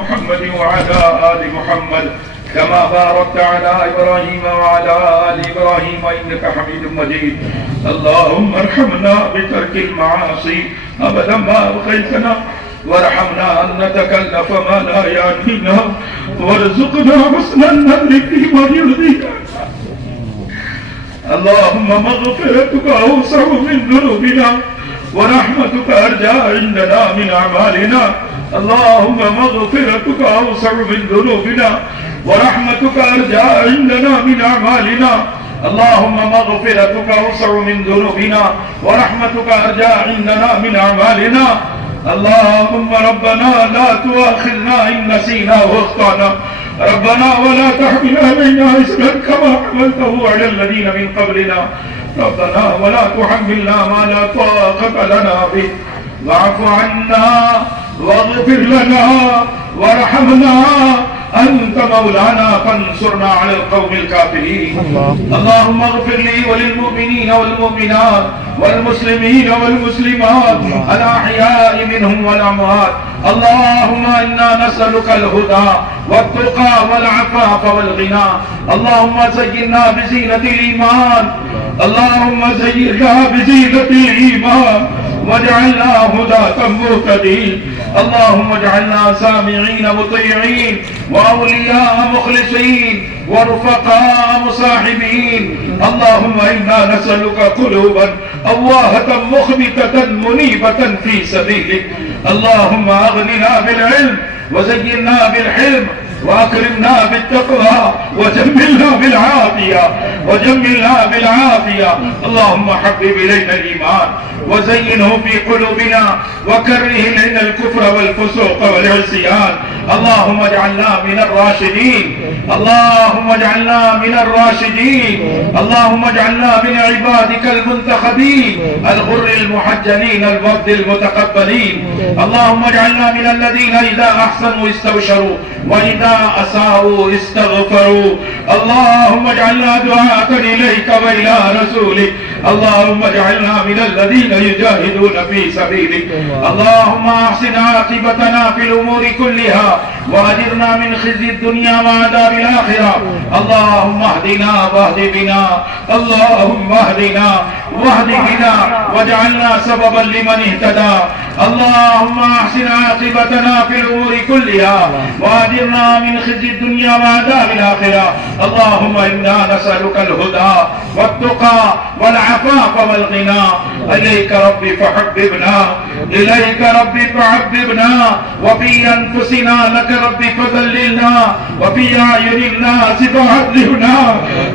محمد وعلى آل محمد كما باركت على إبراهيم وعلى آل إبراهيم إنك حميد مجيد. اللهم ارحمنا بترك المعاصي أبدا ما أبقيتنا، وارحمنا أن نتكلف ما لا يعنينا، وارزقنا حسن النظر فيما يرضيك. اللهم مغفرتك أوسع من ذنوبنا، ورحمتك أرجى عندنا من أعمالنا. اللهم مغفرتك أوسع من ذنوبنا، ورحمتك أرجى عندنا من أعمالنا. اللهم مغفرتك أوسع من ذنوبنا، ورحمتك أرجى عندنا من أعمالنا. اللهم ربنا لا تؤاخذنا إن نسينا واخطأنا، ربنا ولا تحمل علينا إصرا كما حملته على الذين من قبلنا، ربنا ولا تحملنا ما لا طاقة لنا به، واعف عنا واغفر لنا وارحمنا، أنت مولانا فانصرنا على القوم الكافرين. اللهم اغفر لي وللمؤمنين والمؤمنات والمسلمين والمسلمات الأحياء منهم والأموات. اللهم إنا نسألك الهدى والتقى والعفاف والغنى. اللهم زينا بزينة الإيمان، اللهم زينا بزينة الإيمان واجعلنا هداة مهتدين. اللهم اجعلنا سامعين مطيعين، وأولياء مخلصين، ورفقاء مصاحبين. اللهم إنا نسألك قلوبا أواهة مخبتة منيبة في سبيلك. اللهم أغننا بالعلم، وزينا بالحلم، وأكرمنا بالتقوى، وجملنا بالعافية، وجملنا بالعافية. اللهم حبب إلينا الإيمان وزينه في قلوبنا، وكره إلينا الكفر والفسوق والعصيان. اللهم اجعلنا من الراشدين، اللهم اجعلنا من الراشدين. اللهم اجعلنا من عبادك المنتخبين الغر المحجلين الورد المتقبلين. اللهم اجعلنا من الذين إذا أحسنوا استبشروا، وإذا أساءوا استغفروا. اللهم اجعلنا دعاة إليك وإلى رسولك. اللهم اجعلنا من الذين يجاهدون في سبيلك. اللهم أحسن عاقبتنا في الأمور كلها، وأجرنا من خزي الدنيا وعذاب الآخرة. اللهم اهدنا واهد بنا، اللهم اهدنا واهد بنا، واجعلنا سببا لمن اهتدى. اللهم أحسن عاقبتنا في الأمور كلها، وأجرنا من خزي الدنيا وعذاب الآخرة. اللهم إنا نسألك الهدى والتقى والعفاف والغنى. إليك ربي فحببنا، إليك ربي فحببنا، وفي أنفسنا لك ربي فذللنا، وفي أعين الناس فعذبنا،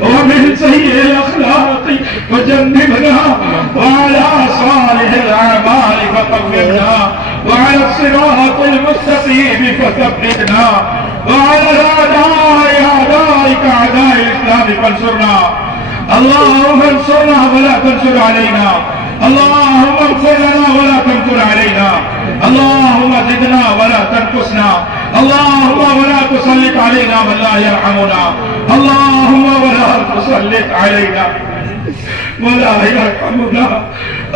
ومن سيء الأخلاق فجنبنا، وعلى صالح الأعمال فقبلنا، وعلى الصراط المستقيم فثبتنا، وعلى الأعداء أعدائك أعداء الإسلام فانصرنا. اللهم انصرنا ولا تنصر علينا، اللهم اغفر لنا ولا تمكر علينا، اللهم زدنا ولا تنقصنا، اللهم ولا تسلط علينا من لا يرحمنا، اللهم ولا تسلط علينا ولا يرحمنا.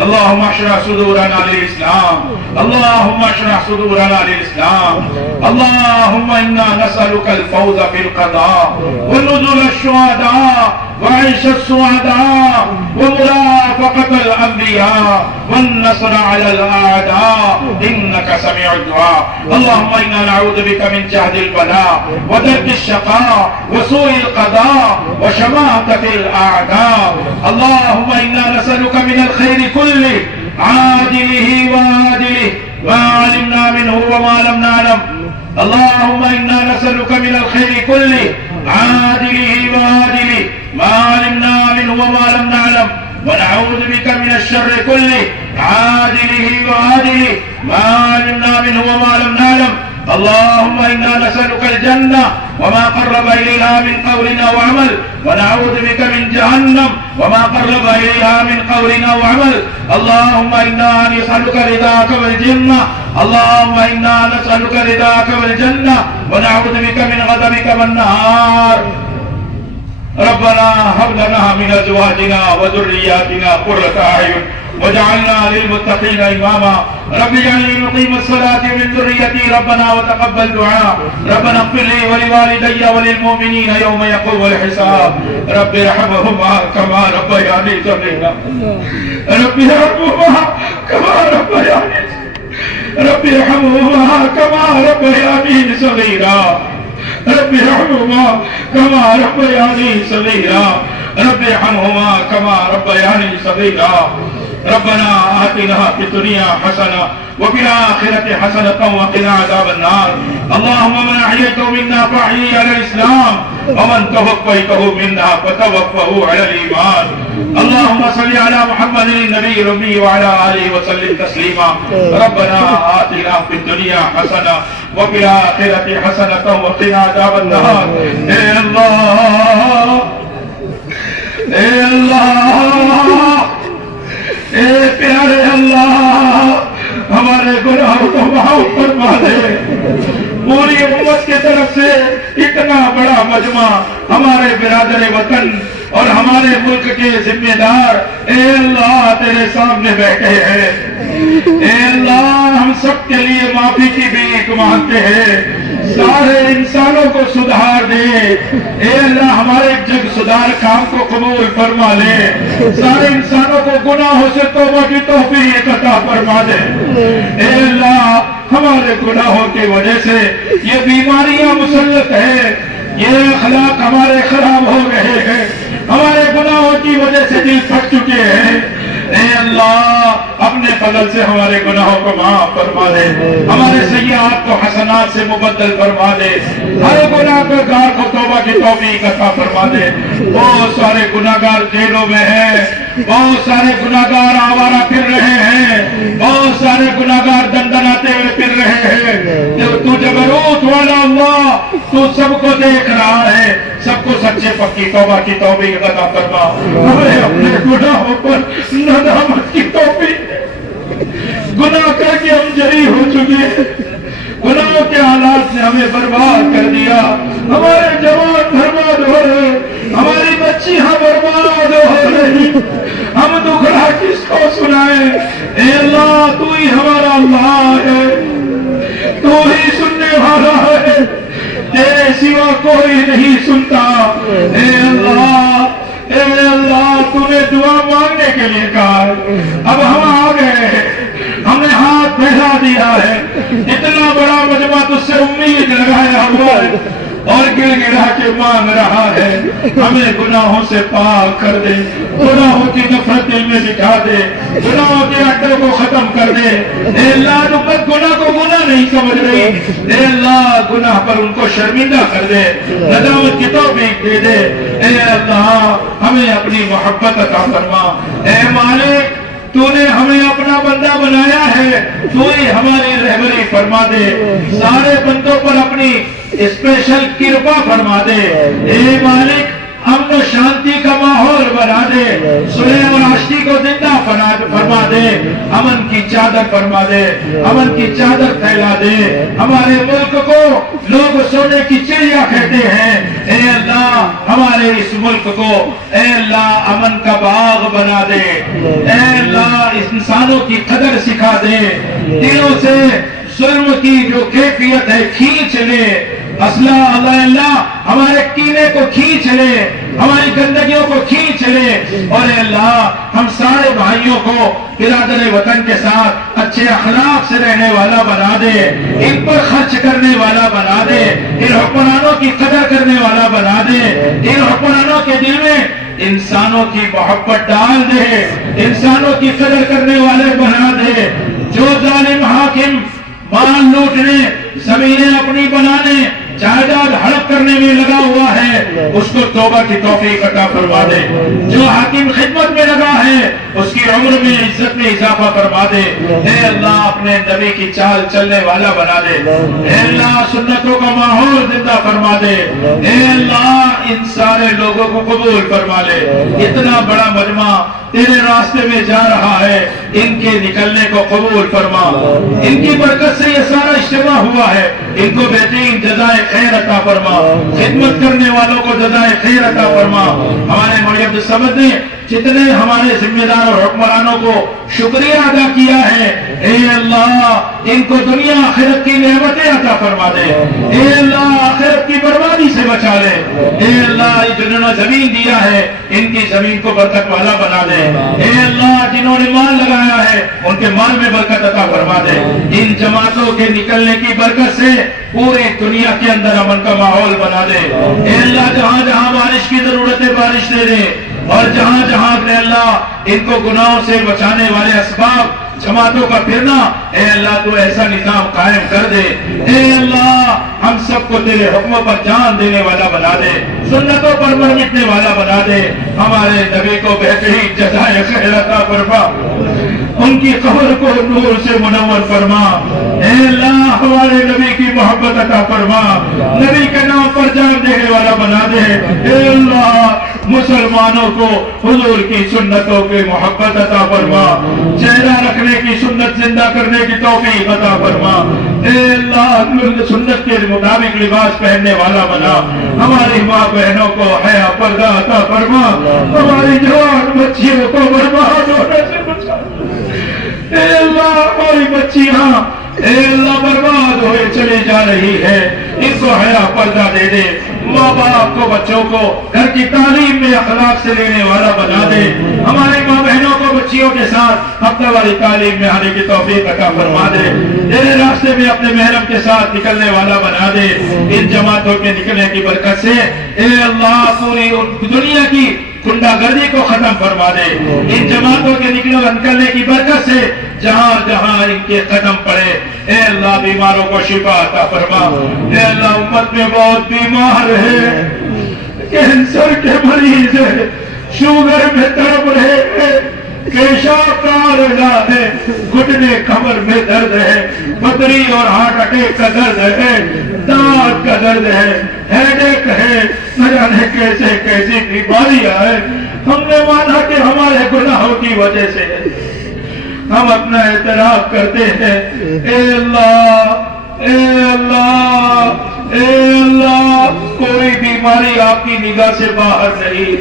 اللهم اشرح صدورنا للإسلام، اللهم اشرح صدورنا للإسلام. اللهم إنا نسألك الفوز في القضاء، ونزل الشهداء، وعيش السعداء، ومرافقة الأنبياء، والنصر على الأعداء، إنك سميع الدعاء. اللهم إنا نعوذ بك من جهد البلاء، ودرك الشقاء، وسوء القضاء، وشماتة الأعداء. اللهم إنا نسألك من الخير كله عاجله وآجله، ما علمنا منه وما لم نعلم. اللهم إنا نسألك من الخير كله عاجله وآجله، ما علمنا منه وما لم نعلم، ونعوذ بك من الشر كله عاجله وآجله، ما علمنا منه وما لم نعلم. اللهم إنا نسألك الجنة وما قرب إليها من قول أو عمل، ونعوذ بك من جهنم وما قرب إليها من قول أو عمل. اللهم إنا نسألك رضاك والجنة، اللهم إنا نسألك رضاك والجنة، ونعوذ بك من غضبك والنار. ربنا هب لنا من ازواجنا وذرياتنا قرة اعين واجعلنا للمتقين إماما رب اجعلني مقيم الصلاة من ذريتي ربنا وتقبل دعاء ربنا اغفر لي ولوالدي وللمؤمنين يوم يقوم الحساب رب ارحمهما كما ربياني صغيرا رب ارحمهما كما ربياني رب ارحمهما كما ربياني صغيرا رب ارحمهما كما ربياني صغيرا رب ارحمهما كما ربياني صغيرا ربنا آتنا في الدنيا حسنة وفي الآخرة حسنة وقنا عذاب النار اللهم من أحييته منا فأحيه على الإسلام ومن توفيته منا فتوفه على الإيمان اللهم صل على محمد النبي الأمي وعلى آله وسلم تسليما ربنا آتنا في الدنيا حسنة وفي الآخرة حسنة وقنا عذاب النار اے اللہ اے پیارے اللہ ہمارے گناہوں کو معاف فرما دے پوری امت کی طرف سے اتنا بڑا مجمع ہمارے برادر وطن اور ہمارے ملک کے ذمہ دار اے اللہ تیرے سامنے بیٹھے ہیں اے اللہ ہم سب کے لیے معافی کی بھیک مانگتے ہیں سارے انسانوں کو سدھار دے اے اللہ ہمارے جگ سدھار کام کو قبول فرما لے سارے انسانوں کو گناہوں سے توبہ کی توفیق عطا فرما دے اے اللہ ہمارے گناہوں کی وجہ سے یہ بیماریاں مسلط ہیں یہ اخلاق ہمارے خراب ہو رہے ہیں ہمارے گناہوں کی وجہ سے دل پھٹ چکے ہیں اے اللہ اپنے فضل سے ہمارے گناہوں کو معاف فرما دے ہمارے سیئات کو حسنات سے مبدل فرما دے ہر گناہ گار کو توبہ کی توفیق عطا فرما دے بہت سارے گناہگار جیلوں میں ہیں بہت سارے گناہگار آوارہ پھر رہے ہیں بہت سارے گناہگار دندناتے ہوئے پھر رہے ہیں تو جبروت والا اللہ تو سب کو دیکھ رہا ہے سب کو سچے پکی توبہ کی توفیق عطا فرما ہمیں اپنے گناہوں پر ندامت کی توفیق گناہ کر کے ہم جری ہو چکے گناہوں کے حالات نے ہمیں برباد کر دیا ہمارے جوان برباد ہو رہے ہماری بچیاں برباد ہو رہی ہم دکھڑا کس کو سنائیں اے اللہ تو ہی ہمارا اللہ ہے تو ہی سننے والا ہے تیرے سوا کوئی نہیں سنتا اے اللہ تو نے دعا مانگنے کے لیے کہا اب ہم آ گئے ہم نے ہاتھ پھیلا دیا ہے اتنا بڑا مجمع تجھ سے امید لگایا ہوا ہے اور گر گرا کے مانگ رہا ہے ہمیں گناہوں سے پاک کر دے گناہوں کی نفرت دل میں بٹھا دے گناہوں کے اڈوں کو ختم کر دے اے اللہ تو بس گناہ کو گناہ نہیں سمجھ رہی اے اللہ گناہ پر ان کو شرمندہ کر دے ندامت کی توفیق دے دے اے اللہ ہمیں اپنی محبت عطا فرما اے مالک تو نے ہمیں اپنا بندہ بنایا ہے تو ہی ہماری رہبری فرما دے سارے بندوں پر اپنی اسپیشل کرپا فرما دے اے مالک امن و شانتی کا ماحول بنا دے صلح اور آشتی کو زندہ فرما دے امن کی چادر فرما دے امن کی چادر پھیلا دے ہمارے ملک کو لوگ سونے کی چڑیا کہتے ہیں اے اللہ ہمارے اس ملک کو اے اللہ امن کا باغ بنا دے اے اللہ انسانوں کی قدر سکھا دے دلوں سے ظلم کی جو کیفیت ہے کھینچ لے اللہ ہمارے کینے کو کھینچ لے ہماری گندگیوں کو کھینچ لے اور اے اللہ ہم سارے بھائیوں کو برادر وطن کے ساتھ اچھے اخلاق سے رہنے والا بنا دے ان پر خرچ کرنے والا بنا دے ان حکمرانوں کی قدر کرنے والا بنا دے ان حکمرانوں کے دل میں انسانوں کی محبت ڈال دے انسانوں کی قدر کرنے والے بنا دے جو ظالم حاکم مال لوٹنے زمینیں اپنی بنانے جائیداد ہڑپ کرنے میں لگا ہوا ہے اس کو توبہ کی توفیق عطا فرما دے جو حاکم خدمت میں لگا ہے اس کی عمر میں عزت میں اضافہ فرما دے اے اللہ اپنے نبی کی چال چلنے والا بنا دے اے اللہ سنتوں کا ماحول زندہ فرما دے اے اللہ ان سارے لوگوں کو قبول فرما لے اتنا بڑا مجمع تیرے راستے میں جا رہا ہے ان کے نکلنے کو قبول فرما ان کی برکت سے یہ سارا اجتماع ہوا ہے ان کو بہترین جزائے خیر عطا فرما خدمت کرنے والوں کو جزائے خیر عطا فرما ہمارے مولوی عبد الصمد نے جتنے ہمارے ذمہ دار اور حکمرانوں کو شکریہ ادا کیا ہے، اے اللہ ان کو دنیا آخرت کی نعمتیں عطا فرما دے، اے اللہ آخرت کی بربادی سے بچا لے، اے اللہ جنہوں نے زمین دیا ہے ان کی زمین کو برکت والا بنا دے، اے اللہ جنہوں نے مال لگایا ہے ان کے مال میں برکت عطا فرما دے، ان جماعتوں کے نکلنے کی برکت سے پوری دنیا کے اندر امن کا ماحول بنا دے، اے اللہ جہاں جہاں بارش کی ضرورت ہے بارش دے دے، اور جہاں جہاں اے اللہ ان کو گناہوں سے بچانے والے اسباب جماعتوں کا پھرنا، اے اللہ تو ایسا نظام قائم کر دے، اے اللہ ہم سب کو تیرے حکموں پر جان دینے والا بنا دے، سنتوں پر مر مٹنے والا بنا دے، ہمارے نبی کو بہترین جزائے خیر عطا فرما، ان کی قبر کو نور سے منور فرما، اے اللہ ہمارے نبی کی محبت عطا فرما، نبی کے نام پر جان دینے والا بنا دے، اے اللہ مسلمانوں کو حضور کی سنتوں کی محبت عطا فرما، چہرہ رکھنے کی سنت زندہ کرنے کی توفیق عطا فرما، اے اللہ سنت کے مطابق لباس پہننے والا بنا، ہماری ماں بہنوں کو حیا پردہ عطا فرما، ہماری جوان بچیوں کو برباد ہونے سے بچا، اے اللہ ہماری بچیاں اے اللہ برباد ہوئے چلی جا رہی ہے، ان کو حیا پردہ دے دے، ماں باپ کو بچوں کو گھر کی تعلیم میں اخلاق سے لینے والا بنا دے، ہماری ماں بہنوں کو بچیوں کے ساتھ ہفتہ والی تعلیم میں آنے کی توفیق عطا فرما دے، تیرے راستے میں اپنے محرم کے ساتھ نکلنے والا بنا دے، ان جماعتوں کے نکلنے کی برکت سے اے اللہ پوری دنیا کی گنڈا گردی کو ختم فرما دے، ان جماعتوں کے نکلنے کی برکت سے جہاں جہاں ان کے قدم پڑے اے اللہ بیماروں کو شفا عطا فرما، اے اللہ امت میں بہت بیمار ہے، کینسر کے مریض ہے، شوگر میں تڑپ رہے ہیں، پیشاب کا عارضہ ہے، گھٹنے کمر میں درد ہے، پتھری اور ہارٹ اٹیک کا درد ہے، دانت کا درد ہے، ہیڈ ایک ہے، نہ جانے کیسے کیسی بیماریاں ہیں، ہم نے مانا کہ ہمارے گناہوں کی وجہ سے ہم اپنا اعتراف کرتے ہیں، اے اللہ اے اللہ اے اللہ کوئی بیماری آپ کی نگاہ سے باہر نہیں،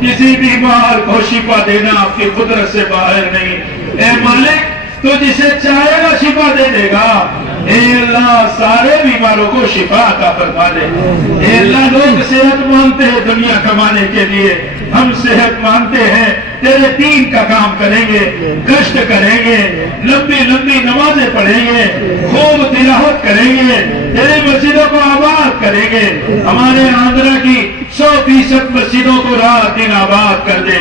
کسی بیمار کو شفا دینا آپ کی قدرت سے باہر نہیں، اے مالک تو جسے چاہے گا شفا دے دے گا، اے اللہ سارے بیماروں کو شفا عطا فرما دے، اے اللہ لوگ صحت مانگتے ہیں دنیا کمانے کے لیے، ہم صحت مانتے ہیں تیرے دین کا کام کریں گے، گشت کریں گے، لمبی لمبی نمازیں پڑھیں گے، خوب تلاوت کریں گے، تیری مسجدوں کو آباد کریں گے، ہمارے آندھرا کی 100% مسجدوں کو رات دن آباد کر دے،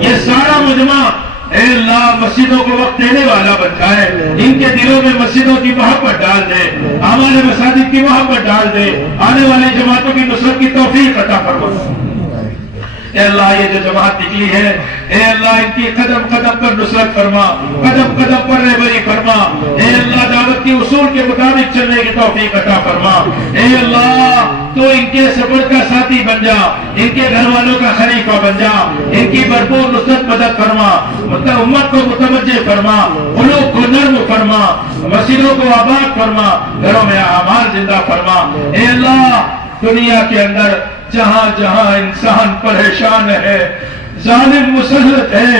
یہ سارا مجمع اے اللہ مسجدوں کو وقت دینے والا بن جائے، ان کے دلوں میں مسجدوں کی محبت ڈال دے، ہمارے مساجد کی محبت ڈال دے، آنے والی جماعتوں کی نصرت کی توفیق عطا فرما، اے اللہ یہ جو جماعت نکلی ہے اے اللہ ان کی قدم قدم پر نصرت فرما، قدم قدم پر رہبری فرما، اے اللہ دعوت کی اصول کے مطابق چلنے کی توفیق عطا فرما، اے اللہ تو ان کے صبر کا ساتھی بن جا، ان کے گھر والوں کا خلیفہ بن جا، ان کی بھرپور نصرت مدد فرما، امت کو متوجہ فرما، قلوب کو نرم فرما، مسجدوں کو آباد فرما، گھروں میں اعمال زندہ فرما، اے اللہ دنیا کے اندر جہاں جہاں انسان پریشان ہے، ظالم مسلط ہے،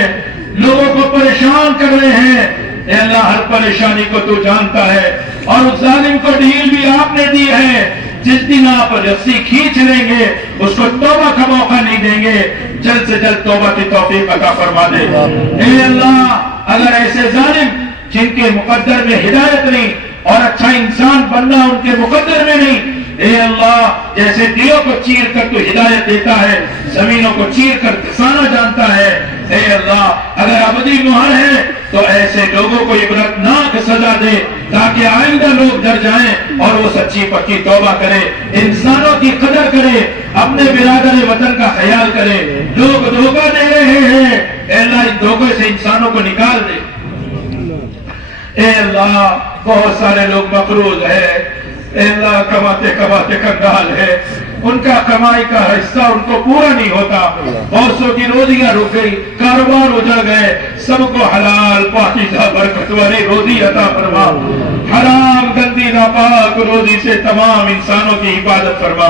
لوگوں کو پریشان کر رہے ہیں، اے اللہ ہر پریشانی کو تو جانتا ہے، اور اس ظالم کو ڈھیل بھی آپ نے دی ہے، جس دن آپ رسی کھینچ لیں گے اس کو توبہ کا موقع نہیں دیں گے، جلد سے جلد توبہ کی توفیق عطا فرما دے، اے اللہ اگر ایسے ظالم جن کے مقدر میں ہدایت نہیں اور اچھا انسان بننا ان کے مقدر میں نہیں، اے اللہ جیسے دلوں کو چیر کر تو ہدایت دیتا ہے، زمینوں کو چیر کر کسانا جانتا ہے، اے اللہ اگر ابدی مہر ہے تو ایسے لوگوں کو عبرتناک سزا دے تاکہ آئندہ لوگ ڈر جائیں اور وہ سچی پکی توبہ کرے، انسانوں کی قدر کرے، اپنے برادر وطن کا خیال کرے، لوگ دھوکہ دے رہے ہیں، اے اللہ ان دھوکے سے انسانوں کو نکال دے، اے اللہ بہت سارے لوگ مقروض ہے، اے اللہ کماتے کماتے کنگال ہے، ان کا کمائی کا حصہ ان کو پورا نہیں ہوتا، بہت سو کی روزیاں رک گئی، کاروبار اجڑ گئے، سب کو حلال پاکیزہ برکت والی روزی عطا فرما، حرام گندی ناپاک روزی سے تمام انسانوں کی حفاظت فرما،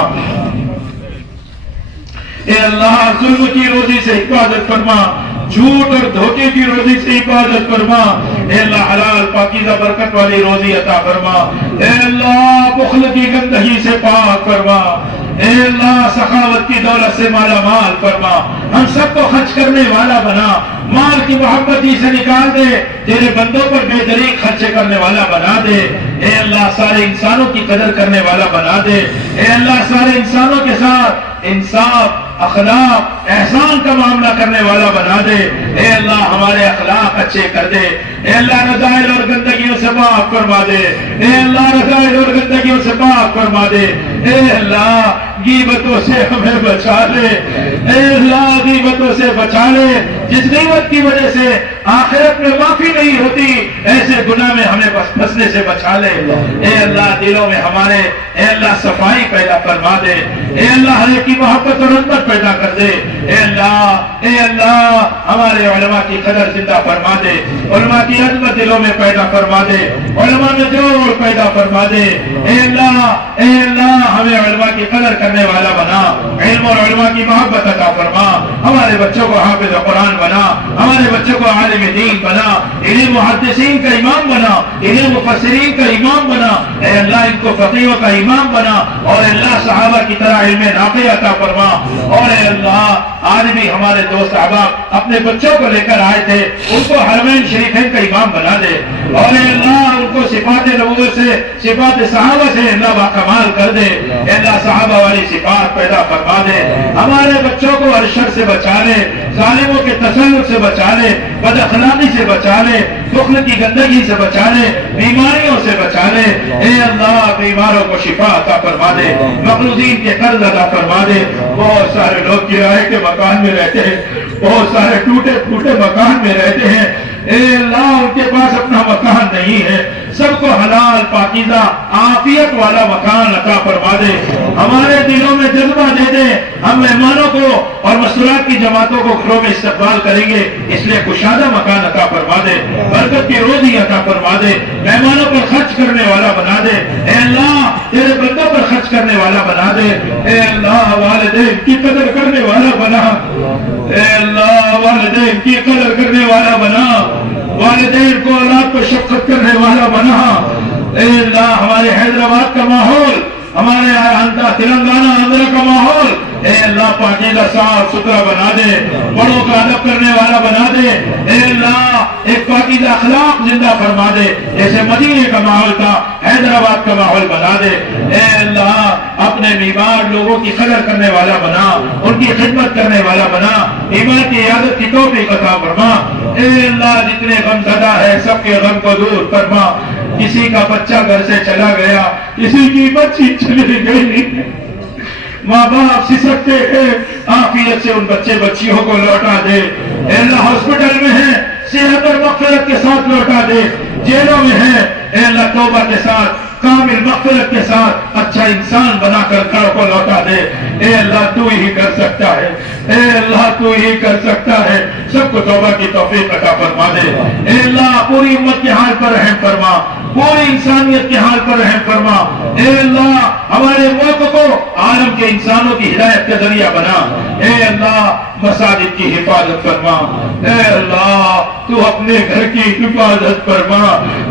اے اللہ ظلم کی روزی سے حفاظت فرما، جھوٹ اور دھوکے کی روزی سے حفاظت فرما، اے اللہ حلال پاکیزہ برکت والی روزی عطا فرما، اے اللہ بخل کی گندگی سے پاک فرما، اے اللہ سخاوت کی دولت سے مالا مال فرما، ہم سب کو خرچ کرنے والا بنا، مال کی محبت ہی سے نکال دے، تیرے بندوں پر بے دریغ خرچے کرنے والا بنا دے، اے اللہ سارے انسانوں کی قدر کرنے والا بنا دے، اے اللہ سارے انسانوں کے ساتھ انصاف، اخلاق، احسان کا معاملہ کرنے والا بنا دے، اے اللہ ہمارے اخلاق اچھے کر دے، اے اللہ رذائل اور گندگیوں سے پاک فرما دے، اے اللہ رذائل اور گندگیوں سے پاک فرما دے، اے اللہ غیبتوں سے ہمیں بچا لے، اے اللہ غیبتوں سے بچا لے، جس غیبت کی وجہ سے آخرت میں معافی نہیں ہوتی، ایسے گناہ میں ہمیں پھنسنے سے بچا لے، اے اللہ دلوں میں ہمارے اے اللہ صفائی پیدا فرما دے، اے اللہ ہر ایک کی محبت اور رحمت پیدا کر دے، اے اللہ ہمارے علماء کی قدر زندہ فرما دے، علماء کی عظمت دلوں میں پیدا فرما دے، علماء میں جوڑ پیدا فرما دے، اے اللہ ہمیں علماء کی قدر کرنے والا بنا، علم اور علماء کی محبت عطا فرما، ہمارے بچوں کو حافظ قرآن بنا، ہمارے بچوں کو عالم دین بنا، انہیں محدثین کا امام بنا، انہیں مفسرین کا امام بنا، اے اللہ ان کو فقیہوں کا امام بنا، اور اللہ صحابہ کی طرح علم نافع عطا فرما، اور اے اللہ آج بھی ہمارے دوست احباب اپنے بچوں کو لے کر آئے تھے، ان کو حرمین شریفین کا امام بنا دے، اور اے اللہ ان کو صفات نبوت سے، صفات صحابہ سے اللہ باکمال کر دے، اے اللہ صحابہ والی صفات پیدا فرما دے، ہمارے بچوں کو ہر شر سے بچا لے، ظالموں کے تسلط سے بچا لے، بد اخلاقی سے بچا لے، بخل کی گندگی سے بچا لے، بیماریوں سے بچا لے، اے اللہ بیماروں کو شفا عطا فرما دے، مقروضین کے قرض ادا فرما دے، بہت سارے لوگ کرائے کے مکان میں رہتے ہیں، بہت سارے ٹوٹے پھوٹے مکان میں رہتے ہیں، اے اللہ ان کے پاس اپنا مکان نہیں ہے، سب کو حلال پاکیزہ عافیت والا مکان عطا فرما دے، ہمارے دلوں میں جذبہ دے دے، ہم مہمانوں کو اور مسرات کی جماعتوں کو گھروں میں استقبال کریں گے، اس لیے کشادہ مکان عطا فرما دے، برکت کی روزی عطا فرما دے، مہمانوں پر خرچ کرنے والا بنا دے، اے اللہ تیرے بندوں پر خرچ کرنے والا بنا دے، اے اللہ والدین کی قدر کرنے والا بنا، اے اللہ والدین کی قدر کرنے والا بنا، والدین کو اولاد پر شفقت کرنے والا بنا، اے اللہ ہمارے حیدرآباد کا ماحول، ہمارے تلنگانہ آندھرا کا ماحول اے اللہ پاکیزہ صاف ستھرا بنا دے، بڑوں کا ادب کرنے والا بنا دے، اے اللہ ایک پاکیزہ اخلاق زندہ فرما دے، جیسے مدینے کا ماحول تھا حیدرآباد کا ماحول بنا دے، اے اللہ اپنے بیمار لوگوں کی قدر کرنے والا بنا، ان کی خدمت کرنے والا بنا، بیمار کی عیادت کی توفیق عطا فرما، اے اللہ جتنے غم زدہ ہے سب کے غم کو دور فرما، کسی کا بچہ گھر سے چلا گیا، کسی کی بچی چلی گئی، ماں باپ سسکتے ہیں، عافیت سے ان بچے بچیوں کو لوٹا دے، اے اللہ ہاسپٹل میں ہیں صحت اور مغفرت کے ساتھ لوٹا دے، جیلوں میں ہیں اے اللہ توبہ کے ساتھ کامل مغفرت کے ساتھ اچھا انسان بنا کر گھر کو لوٹا دے، اے اللہ تو ہی کر سکتا ہے، اے اللہ تو ہی کر سکتا ہے، سب کو توبہ کی توفیق عطا فرما دے، اے اللہ پوری امت کے حال پر رحم فرما، پوری انسانیت کے حال پر رحم فرما، اے اللہ ہمارے ملک کو عالم کے انسانوں کی ہدایت کا ذریعہ بنا، اے اللہ مساجد کی حفاظت فرما، اے اللہ تو اپنے گھر کی حفاظت فرما،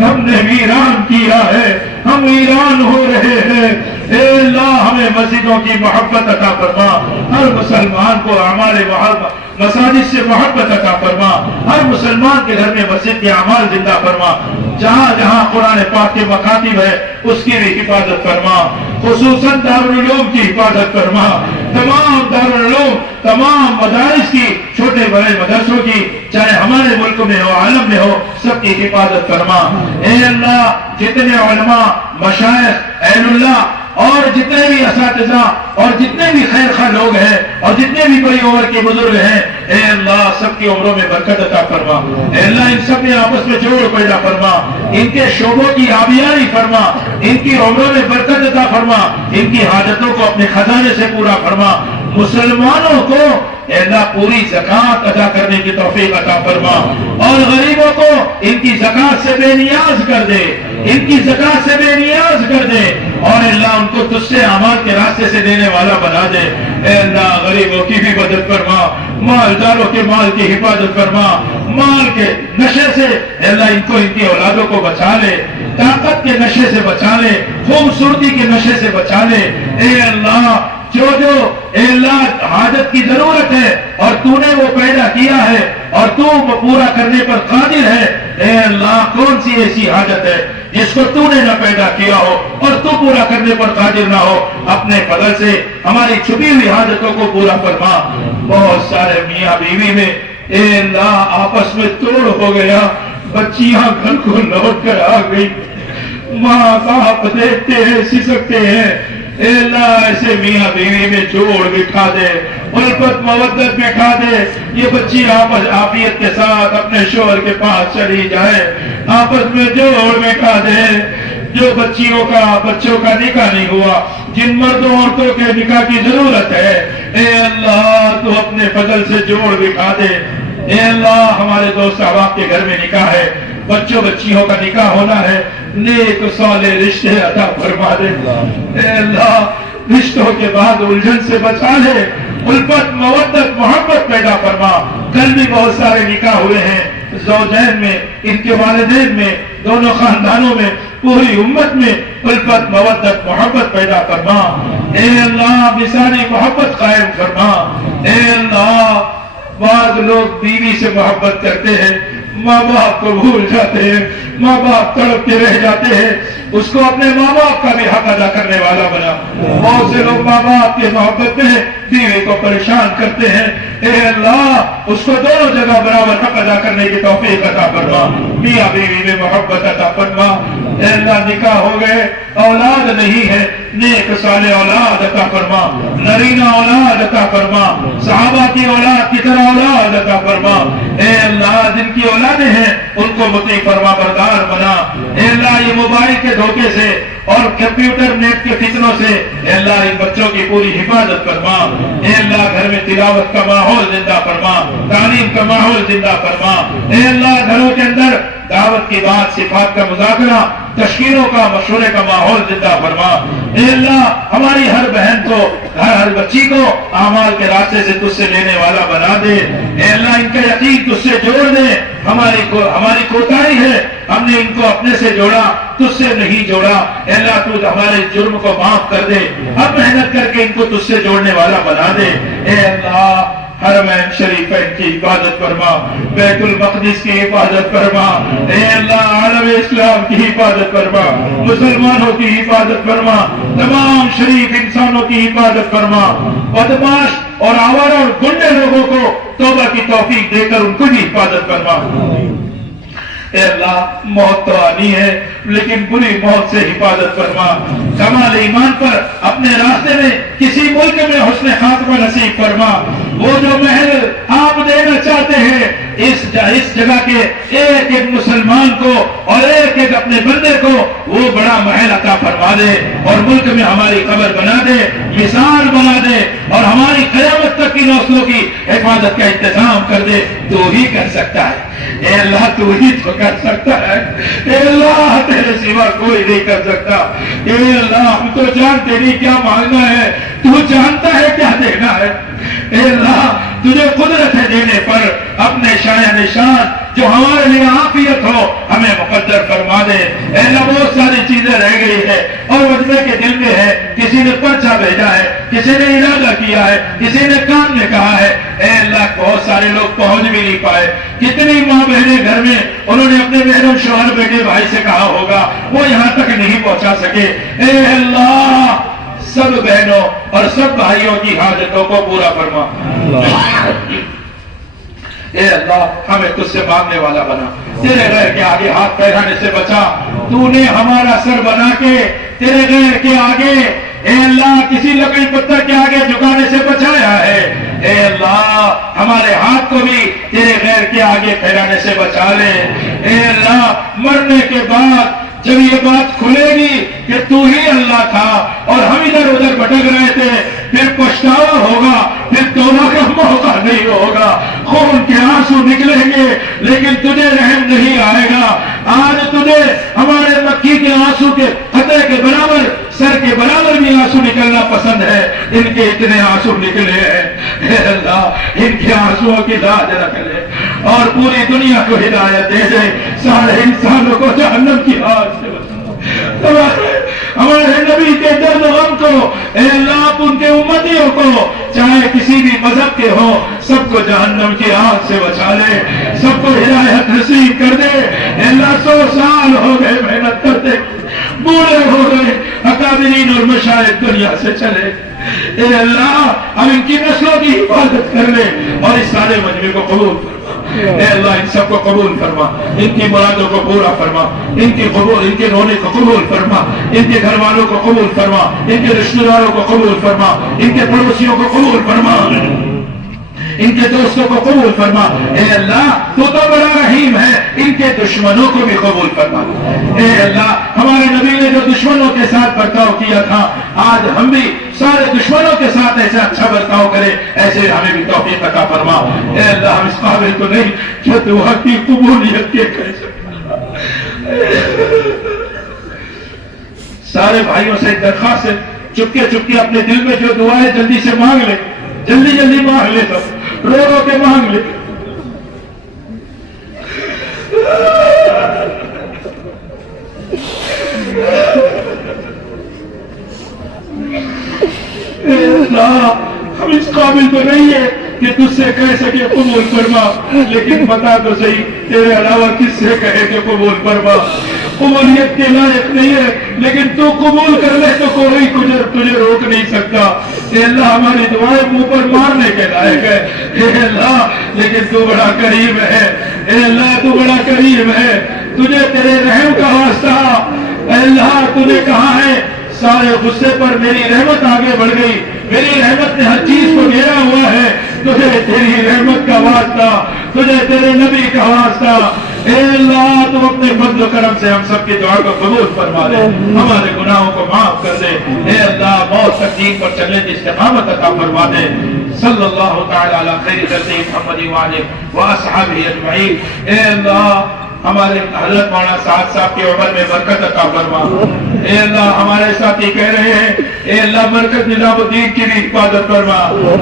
ہم نے ویران کیا ہے، ہم ویران ہو رہے ہیں، اے اللہ ہمیں مسجدوں کی محبت عطا فرما، ہر مسلمان کو ہمارے مساجد سے محبت عطا فرما، ہر مسلمان کے گھر میں مسجد کے اعمال زندہ فرما، جہاں جہاں قرآن پاک کے مکاتب ہے اس کی بھی حفاظت فرما، خصوصاً دارالعلوم کی حفاظت فرما، تمام دارالعلوم تمام مدارس کی چھوٹے بڑے مدرسوں کی چاہے ہمارے ملک میں ہو عالم میں ہو سب کی حفاظت فرما، اے اللہ جتنے علماء مشائخ اہل اللہ اور جتنے بھی اساتذہ اور جتنے بھی خیر خواہ لوگ ہیں اور جتنے بھی بڑی عمر کے بزرگ ہیں اے اللہ سب کی عمروں میں برکت عطا فرما، اے اللہ ان سب میں آپس میں جوڑ پیدا فرما، ان کے شعبوں کی آبیاری فرما، ان کی عمروں میں برکت عطا فرما، ان کی حاجتوں کو اپنے خزانے سے پورا فرما، مسلمانوں کو اے اللہ پوری زکات ادا کرنے کی توفیق عطا فرما، اور غریبوں کو ان کی زکات سے بے نیاز کر دے، ان کی زکات سے بے نیاز کر دے، اور اللہ ان کو تجھ سے اعمال کے راستے سے دینے والا بنا دے۔ اے اللہ غریبوں کی بھی مدد فرما، مالداروں کے مال کی حفاظت فرما، مال کے نشے سے اے اللہ ان کو ان کی اولادوں کو بچا لے، طاقت کے نشے سے بچا لے، خوبصورتی کے نشے سے بچا لے۔ اے اللہ جو اے اللہ حاجت کی ضرورت ہے اور تو نے وہ پیدا کیا ہے اور تو وہ پورا کرنے پر قادر ہے، اے اللہ کون سی ایسی حاجت ہے جس کو تو نے نہ پیدا کیا ہو اور تو پورا کرنے پر قادر نہ ہو؟ اپنے فضل سے ہماری چھپی ہوئی حاجتوں کو پورا فرما۔ بہت سارے میاں بیوی میں اے اللہ آپس میں توڑ ہو گیا، بچیاں گھر کو لوٹ کر آ گئی، ماں باپ دیکھتے ہیں سسکتے ہیں، اے اللہ ایسے میاں بیوی میں جوڑ بٹھا دے، الفت مودت بٹھا دے، یہ بچی آپس عافیت کے ساتھ اپنے شوہر کے پاس چلی جائے، آپس میں جوڑ بٹھا دے۔ جو بچوں کا نکاح نہیں ہوا، جن مردوں عورتوں کے نکاح کی ضرورت ہے، اے اللہ تو اپنے فضل سے جوڑ بٹھا دے۔ اے اللہ ہمارے دوست احباب کے گھر میں نکاح ہے، بچیوں کا نکاح ہونا ہے، نیک صالح رشتے عطا فرما دے۔ اے اللہ رشتوں کے بعد الجھن سے بچا لے، الفت مودت محبت پیدا فرما۔ کل بھی بہت سارے نکاح ہوئے ہیں، زوجین میں، ان کے والدین میں، دونوں خاندانوں میں، پوری امت میں الفت مودت محبت پیدا فرما۔ اے اللہ مثالی محبت قائم فرما۔ اے اللہ بعض لوگ بیوی سے محبت کرتے ہیں، ماں باپ کو بھول جاتے ہیں، ماں باپ تڑپ کے رہ جاتے ہیں، اس کو اپنے ماں باپ کا بھی حق ادا کرنے والا بنا۔ بہت سے لوگ ماں باپ کے محبت میں بیوی کو پریشان کرتے ہیں، اے اللہ اس کو دونوں جگہ برابر حق ادا کرنے کی توفیق عطا فرما۔ میاں بیوی میں محبت عطا فرما۔ اے اللہ نکاح ہو گئے اولاد نہیں ہے، نیک صالح اولاد عطا فرما، نرینہ اولاد عطا فرما، صحابہ کی اولاد کی طرح اولاد عطا فرما۔ اے اللہ جن کی اولادیں ہیں ان کو مطیع فرما بردار بنا۔ اے اللہ یہ موبائل کے دھوکے سے اور کمپیوٹر نیٹ کے فتنوں سے اے اللہ ان بچوں کی پوری حفاظت فرما۔ اے اللہ گھر میں تلاوت کا ماحول زندہ فرما، تعلیم کا ماحول زندہ فرما۔ اے اللہ گھروں کے اندر دعوت کی بات، صفات کا مذاکرہ، تشکیلوں کا مشورے کا ماحول زندہ فرما۔ اے اللہ ہماری ہر بہن کو، ہر بچی کو اعمال کے راستے سے تجھ سے لینے والا بنا دے۔ اے اللہ ان کا یقین تجھ سے جوڑ دے۔ ہماری کوتاہی ہے، ہم نے ان کو اپنے سے جوڑا، تجھ سے نہیں جوڑا۔ اے اللہ تو ہمارے جرم کو معاف کر دے، اب محنت کر کے ان کو تجھ سے جوڑنے والا بنا دے۔ اے اللہ حرمین شریفین کی حفاظت فرما، بیت المقدس کی حفاظت فرما۔ اے اللہ عالم اسلام کی حفاظت فرما، مسلمانوں کی حفاظت فرما، تمام شریف انسانوں کی حفاظت فرما۔ بدماش اور آوارہ اور گنڈے لوگوں کو توبہ کی توفیق دے کر ان کو بھی حفاظت فرما۔ اے اللہ موت تو آنی ہے لیکن بری موت سے حفاظت فرما۔ کمال ایمان پر اپنے راستے میں کسی ملک میں حسن خاتمہ نصیب فرما۔ وہ جو محل آپ دینا چاہتے ہیں اس جگہ کے ایک ایک مسلمان کو اور ایک ایک اپنے بندے کو وہ بڑا محل عطا فرما دے، اور ملک میں ہماری قبر بنا دے، مثال بنا دے، اور ہماری قیامت تک کی نسلوں کی حفاظت کا انتظام کر دے۔ تو ہی کر سکتا ہے اے اللہ، تو ہی تو کر سکتا ہے اے اللہ، تیرے سوا کوئی نہیں کر سکتا۔ اے اللہ ہم تو جانتے نہیں کیا مانگنا ہے، تو جانتا ہے کیا دینا ہے۔ اے اللہ تجھے قدرت ہے دینے پر، اپنے شایع نشان جو ہمارے لیے عافیت ہو ہمیں مقدر فرما دے۔ اے اللہ بہت ساری چیزیں رہ گئی ہے اور مجمع کے دل میں ہے، کسی نے پرچہ بھیجا ہے، کسی نے ارادہ کیا ہے، کسی نے کان میں کہا ہے۔ اے اللہ بہت سارے لوگ پہنچ بھی نہیں پائے، کتنی ماں بہنیں گھر میں انہوں نے اپنے محرم شوہر بیٹے بھائی سے کہا ہوگا، وہ یہاں تک نہیں پہنچا سکے۔ اے اللہ سب بہنوں اور سب بھائیوں کی حاجتوں کو پورا فرما۔ اے اللہ ہمیں تجھ سے مانگنے والا بنا، تیرے غیر کے آگے ہاتھ پھیلانے سے بچا۔ تو نے ہمارا سر بنا کے تیرے غیر کے آگے اے اللہ کسی لکڑی پتھر کے آگے جھکانے سے بچایا ہے۔ اے اللہ ہمارے ہاتھ کو بھی تیرے غیر کے آگے پھیلانے سے بچا لے۔ اے اللہ مرنے کے بعد جب یہ بات کھلے گی کہ تو ہی اللہ تھا اور ہم ادھر ادھر بھٹک رہے تھے، پھر پچھتاوا ہوگا، پھر توبہ کا موقع نہیں ہوگا، خون کے آنسو نکلیں گے لیکن تجھے رحم نہیں آئے گا۔ آج تجھے ہمارے مکی کے آنسو کے قطرے کے برابر، سر کے برابر بھی آنسو نکلنا پسند ہے، ان کے اتنے آنسو نکلے ہیں، اے اللہ ان کے آنسوؤں کی لاج رکھ لے اور پوری دنیا کو ہدایت دے دے، سارے انسانوں کو جہنم کی آگ سے بچا۔ ہمارے نبی کے درد و غم کو اے اللہ آپ ان کے امتیوں کو چاہے کسی بھی مذہب کے ہو سب کو جہنم کی آگ سے بچا لے، سب کو ہدایت نصیب کر دے۔ اے اللہ 100 سال ہو گئے محنت کرتے، بوڑھے ہو گئے، اکابرین اور مشائخ دنیا سے چلے، اے اللہ ہم ان کی نسلوں کی حفاظت کر لے اور اس سارے مجمع کو قبول فرما۔ اے اللہ ان سب کو قبول فرما، ان کی مرادوں کو پورا فرما، ان کے رونے کو قبول فرما، ان کے گھر والوں کو قبول فرما، ان کے رشتہ داروں کو قبول فرما، ان کے پڑوسیوں کو قبول فرما، ان کے دوستوں کو قبول فرما۔ اے اللہ تو بڑا رحیم ہے، ان کے دشمنوں کو بھی قبول فرما۔ اے اللہ ہمارے نبی نے جو دشمنوں کے ساتھ برتاؤ کیا تھا، آج ہم بھی سارے دشمنوں کے ساتھ ایسا اچھا برتاؤ کرے، ایسے ہمیں بھی توفیق عطا فرما۔ اے اللہ ہم اس قابل تو نہیں کہ دعا کی قبولیت کے کہہ سکتے۔ سارے بھائیوں سے ایک درخواست ہے، چپکے چپکے اپنے دل میں جو دعا ہے جلدی سے مانگ لے، جلدی جلدی مانگ لے، سب رو رو کے مانگ لے۔ اے اللہ ہم اس قابل تو نہیں ہے کہ تجھ سے کہہ سکے قبول فرما، لیکن بتا تو صحیح تیرے علاوہ کس سے کہے کہ قبول فرما؟ قبولیت کے لائق نہیں ہے، لیکن تو قبول کر لے تو کوئی تجھے روک نہیں سکتا۔ اے اللہ ہماری دعائیں منہ پر مارنے کے لائق ہے، اے اللہ لیکن تو بڑا کریم ہے، اے اللہ تو بڑا کریم ہے، تجھے تیرے رحم کا واسطہ، اے اللہ تجھے کہا ہے سارے غصے پر میری رحمت آگے بڑھ گئی، میری رحمت نے ہر چیز کو گھیرا ہوا ہے، تجھے تیری رحمت کا واسطہ، تجھے تیرے نبی کا واسطہ، اے اللہ تم اپنے فضل و کرم سے ہم سب کی دعا کو قبول فرما دے، ہمارے گناہوں کو معاف کر دے، اے اللہ موت تک دین پر چلنے کی استقامت عطا فرما دے۔ صلی اللہ تعالی علی خیر خلقہ محمد وآلہ واصحابہ اجمعین۔ اے اللہ ہمارے حضرت مولانا سعد صاحب کی عمر میں برکت عطا فرما۔ اے اللہ ہمارے ساتھی کہہ رہے ہیں، اے اللہ مرکز نظام الدین کی بھی حفاظت فرما،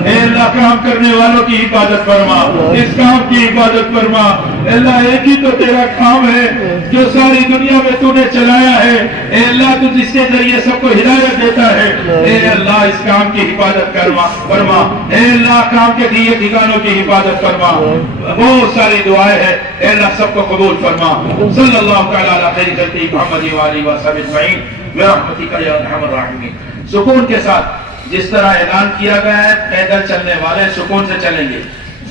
اے اللہ کام کرنے والوں کی حفاظت فرما، اس کام کی حفاظت فرما۔ اے اللہ ایک ہی تو تیرا کام ہے جو ساری دنیا میں تو نے چلایا ہے، اے اللہ تو جس کے ذریعے سب کو ہدایت دیتا ہے، اے اللہ اس کام کی حفاظت فرما، اے اللہ کام کے دیے ٹھکانوں کی حفاظت فرما۔ بہت ساری دعائیں ہیں، اے اللہ سب کو قبول فرما۔ صلی اللہ تعالی علی خیر خلقہ محمد وآلہ وصحبہ اجمعین برحمتک یا ارحم الراحمین۔ سکون کے ساتھ جس طرح اعلان کیا گیا ہے، پیدل چلنے والے سکون سے چلیں گے۔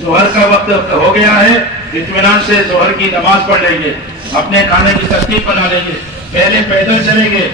ظہر کا وقت ہو گیا ہے، اطمینان سے ظہر کی نماز پڑھ لیں گے، اپنے کھانے کی ترتیب بنا لیں گے، پہلے پیدل چلیں گے۔